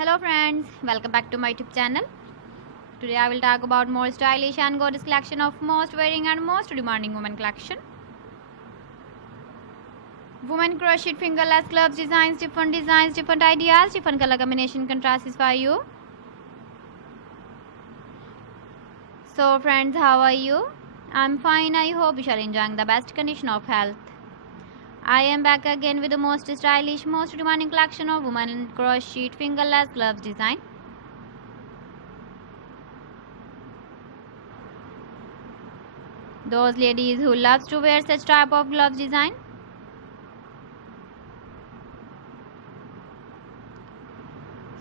Hello friends, welcome back to my YouTube channel. Today I will talk about more stylish and gorgeous collection of most wearing and most demanding women collection. Women crochet fingerless gloves designs, different ideas, different color combination contrasts for you. So friends, how are you? I'm fine. I hope you are enjoying the best condition of health. I am back again with the most stylish, most demanding collection of women crochet fingerless gloves design. Those ladies who loves to wear such type of gloves design.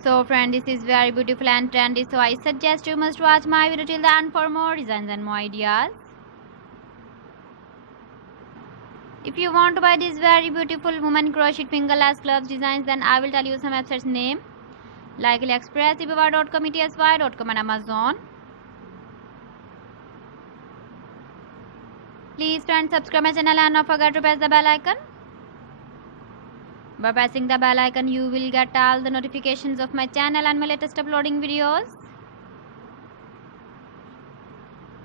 So friend, this is very beautiful and trendy, so I suggest you must watch my video till the end for more designs and more ideas. If you want to buy these very beautiful women crochet fingerless gloves designs, then I will tell you some websites name like AliExpress, eBay.com, ETSY.com and Amazon. Please friends, subscribe my channel and don't forget to press the bell icon. By pressing the bell icon, you will get all the notifications of my channel and my latest uploading videos.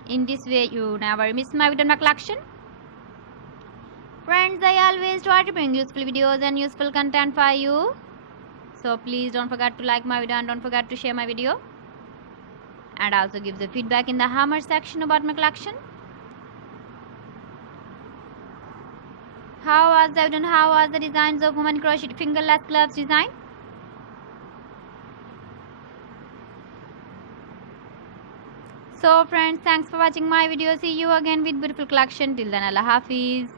In this way, you never miss my video in my collection. Friends, I always try to bring useful videos and useful content for you. So please don't forget to like my video and don't forget to share my video. And also give the feedback in the hammer section about my collection. How was the video and how was the designs of women crochet fingerless gloves design? So friends, thanks for watching my video. See you again with beautiful collection. Till then, Allah Hafiz.